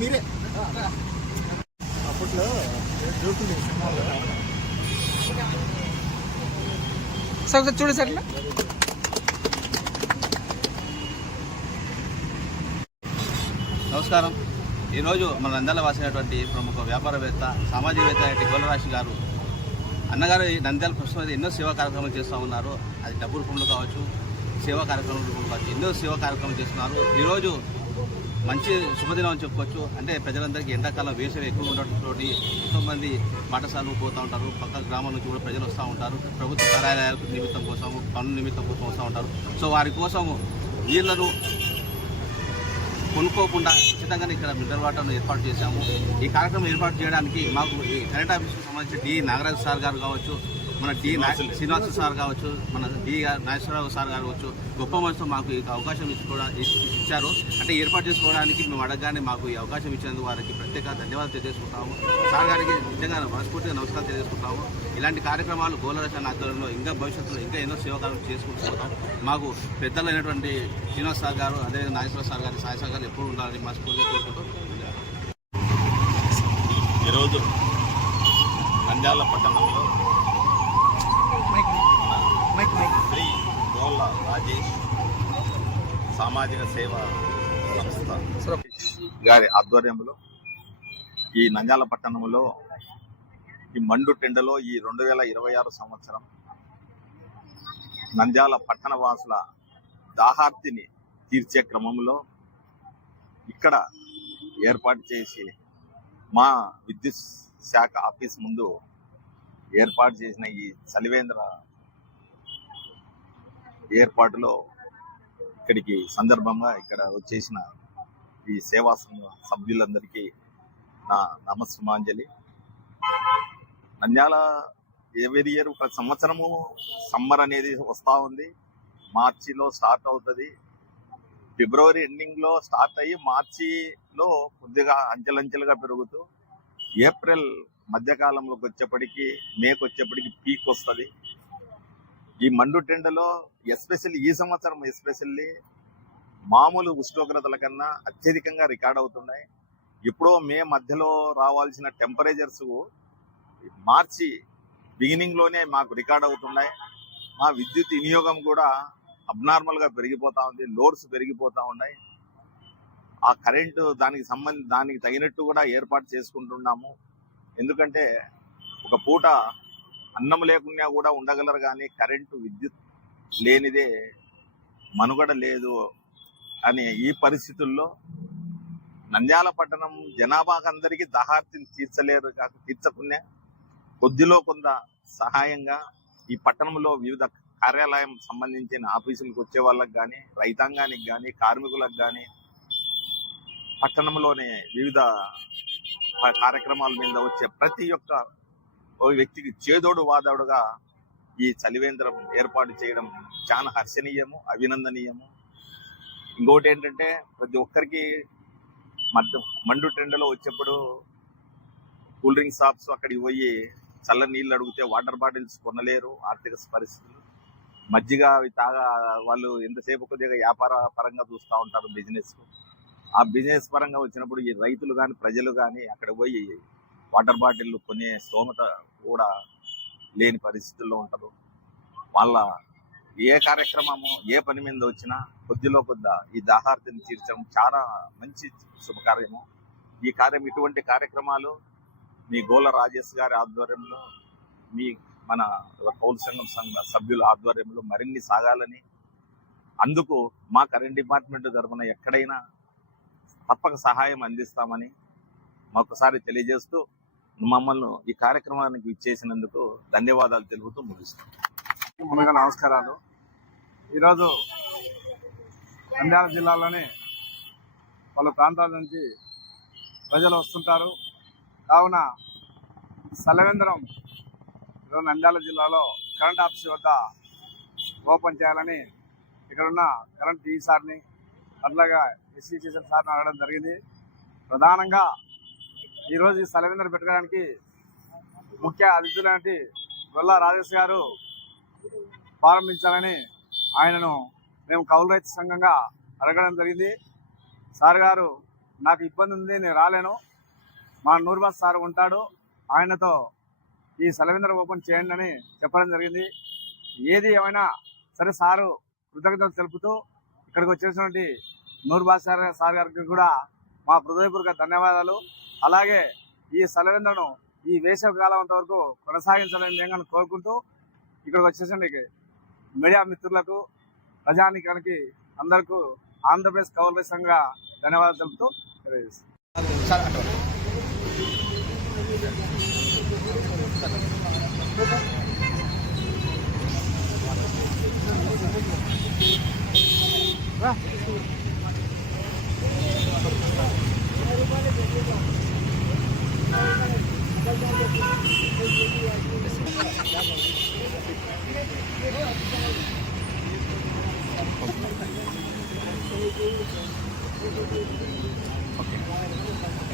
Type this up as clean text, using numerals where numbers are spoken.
మీరే అప్పట్లో సార్ చూడండి సార్. నమస్కారం. ఈరోజు మన నంద్యాల వాసినటువంటి ప్రముఖ వ్యాపారవేత్త సామాజికవేత్త గోలరాశి గారు అన్నగారు నంద్యాల ప్రస్తుతం ఎన్నో సేవా కార్యక్రమాలు చేస్తూ ఉన్నారు. అది డబ్బు రూపంలో కావచ్చు, సేవా కార్యక్రమాల రూపంలో కావచ్చు, ఎన్నో సేవా కార్యక్రమాలు చేస్తున్నారు. ఈరోజు మంచి శుభదినం అని చెప్పుకోవచ్చు. అంటే ప్రజలందరికీ ఎండాకాలం వేసవి ఎక్కువ ఉండటంతో ఎంతోమంది పాఠశాలకు పోతూ ఉంటారు. పక్క గ్రామాల నుంచి కూడా ప్రజలు వస్తూ ఉంటారు. ప్రభుత్వ కార్యాలయాల నిమిత్తం కోసము, పనుల నిమిత్తం కోసం వస్తూ ఉంటారు. సో వారి కోసము నీళ్లను కొనుక్కోకుండా ఉచితంగానే ఇక్కడ మినరల్ వాటర్ను ఏర్పాటు చేశాము. ఈ కార్యక్రమం ఏర్పాటు చేయడానికి మాకు ఈ కరెంట్ ఆఫీస్కి సంబంధించి డి నాగరాజు సార్ గారు కావచ్చు, మన డి శ్రీనివాస సార్ కావచ్చు, మన డి నాగేశ్వరరావు సార్ గారు కావచ్చు, గొప్ప మనసుతో మాకు ఈ అవకాశం ఇచ్చారు. అంటే ఏర్పాటు చేసుకోవడానికి మేము అడగగానే మాకు ఈ అవకాశం ఇచ్చినందుకు వారికి ప్రత్యేక ధన్యవాదాలు తెలియజేసుకుంటాము. సార్ గారికి నిజంగా మనస్ఫూర్తిగా నమస్కారం తెలియజేసుకుంటాము. ఇలాంటి కార్యక్రమాలు గోలరాశి ఆధ్వర్యంలో ఇంకా భవిష్యత్తులో ఇంకా ఎన్నో సేవకాలు చేసుకుంటూ పోతాం. మాకు పెద్దలైనటువంటి శ్రీనివాస్ సార్ గారు, అదేవిధంగా నాగేశ్వర సార్ గారి సాయి సార్ గారు ఎప్పుడు ఉండాలని మనస్ఫూర్తిగా కోరుకుంటూ ఈరోజు నంద్యాల పట్టణంలో శ్రీ గోళ్ళ రాజేష్ సామాజిక సేవా సంస్థ గారి ఆధ్వర్యంలో ఈ నంద్యాల పట్టణంలో ఈ మండు టెండలో ఈ 2026 సంవత్సరం నంద్యాల పట్టణ వాసుల దాహార్తిని తీర్చే క్రమంలో ఇక్కడ ఏర్పాటు చేసి మా విద్యుత్ శాఖ ఆఫీస్ ముందు ఏర్పాటు చేసిన ఈ చలివేంద్ర ఏర్పాటులో ఇక్కడికి సందర్భంగా ఇక్కడ వచ్చేసిన ఈ సేవా సభ్యులందరికీ నా నమస్సుమాంజలి. నంద్యాల ఎవరి ఇయర్ ప్రతి సంవత్సరము సమ్మర్ అనేది వస్తూ ఉంది. మార్చిలో స్టార్ట్ అవుతుంది. ఫిబ్రవరి ఎండింగ్లో స్టార్ట్ అయ్యి మార్చిలో కొద్దిగా అంచెలంచెలుగా పెరుగుతూ ఏప్రిల్ మధ్యకాలంలోకి వచ్చేప్పటికి మేకు వచ్చేప్పటికి పీక్ వస్తుంది. ఈ మండు టెండలో ఎస్పెషల్లీ ఈ సంవత్సరం ఎస్పెషల్లీ మామూలు ఉష్ణోగ్రతల కన్నా అత్యధికంగా రికార్డ్ అవుతున్నాయి. ఎప్పుడో మే మధ్యలో రావాల్సిన టెంపరేచర్స్ మార్చి బిగినింగ్లోనే మాకు రికార్డ్ అవుతున్నాయి. మా విద్యుత్ వినియోగం కూడా అబ్నార్మల్గా పెరిగిపోతూ ఉంది. లోడ్స్ పెరిగిపోతూ ఉన్నాయి. ఆ కరెంటు దానికి తగినట్టు కూడా ఏర్పాటు చేసుకుంటున్నాము. ఎందుకంటే ఒక పూట అన్నం లేకున్నా కూడా ఉండగలరు, కానీ కరెంటు విద్యుత్ లేనిదే మనుగడ లేదు అనే ఈ పరిస్థితుల్లో నంద్యాల పట్టణం జనాభాకి అందరికీ దాహార్తిని తీర్చకునే కొద్దిలో కొంత సహాయంగా ఈ పట్టణంలో వివిధ కార్యాలయం సంబంధించిన ఆఫీసులకు వచ్చే వాళ్ళకి కానీ, రైతాంగానికి కానీ, కార్మికులకు కానీ, పట్టణంలోనే వివిధ కార్యక్రమాల మీద వచ్చే ప్రతి ఒక్క వ్యక్తికి చేదోడు వాదోడుగా ఈ చలివేంద్రం ఏర్పాటు చేయడం చాలా హర్షణీయము, అభినందనీయము. ఇంకోటి ఏంటంటే ప్రతి ఒక్కరికి మండు టెండలో వచ్చేప్పుడు కూల్ డ్రింక్ షాప్స్ అక్కడికి పోయి చల్ల నీళ్ళు అడిగితే వాటర్ బాటిల్స్ కొనలేరు. ఆర్థిక పరిస్థితులు మజ్జిగ అవి వాళ్ళు ఎంతసేపు కొద్దిగా వ్యాపార పరంగా చూస్తూ ఉంటారు బిజినెస్. ఆ బిజినెస్ పరంగా వచ్చినప్పుడు ఈ రైతులు కానీ ప్రజలు కానీ అక్కడ పోయి వాటర్ బాటిల్ కొనే స్తోమత కూడా లేని పరిస్థితుల్లో ఉంటారు. వాళ్ళ ఏ కార్యక్రమము ఏ పని మీద వచ్చినా కొద్దిలో కొద్ది ఈ దాహార్తిని తీర్చడం చాలా మంచి శుభకార్యము. ఇటువంటి కార్యక్రమాలు మీ గోళ్ళ రాజేష్ గారి ఆధ్వర్యంలో, మన పౌర సంఘం సభ్యుల ఆధ్వర్యంలో మరిన్ని సాగాలని, అందుకు మా కరెంట్ డిపార్ట్మెంట్ తరఫున ఎక్కడైనా తప్పక సహాయం అందిస్తామని మరొకసారి తెలియజేస్తూ మమ్మల్ని ఈ కార్యక్రమానికి ఇచ్చేసినందుకు ధన్యవాదాలు తెలుపుతూ ముగిస్తాం. ముందుగా నమస్కారాలు. ఈరోజు నంద్యాల జిల్లాలోని పలు ప్రాంతాల నుంచి ప్రజలు వస్తుంటారు. కావున చలివేంద్రం ఈరోజు నంద్యాల జిల్లాలో కరెంట్ ఆఫీస్ వద్ద ఓపెన్ చేయాలని ఇక్కడున్న కరెంట్ ఈ సార్ని అట్లాగా ఎస్సీ సార్ని అడగడం జరిగింది. ప్రధానంగా ఈరోజు ఈ సెలవిందరు పెట్టడానికి ముఖ్య అతిథులంటి గొల్లా రాజేష్ గారు ప్రారంభించాలని ఆయనను మేము కౌలు రైతు సంఘంగా అడగడం జరిగింది. సార్ గారు నాకు ఇబ్బంది ఉంది, నేను రాలేను, మా నూర్బాస్ సార్ ఉంటాడు, ఆయనతో ఈ సెలవిందర్ ఓపెన్ చేయండి అని చెప్పడం జరిగింది. ఏది ఏమైనా సరే సారు కృతజ్ఞతలు తెలుపుతూ ఇక్కడికి వచ్చేసినటువంటి నూర్బాస్ సార్ గారికి కూడా మా హృదయపూర్వక ధన్యవాదాలు. అలాగే ఈ సెలవిందర్ను ఈ వేసవి కాలం అంతవరకు కొనసాగించాలని నేను కోరుకుంటూ ఇక్కడికి వచ్చేసరికి మీడియా మిత్రులకు, ప్రజానికానికి అందరికీ ఆంధ్రప్రదేశ్ కౌలు రైతు సంఘంగా ధన్యవాదాలు తెలుపుతూ ఓకే.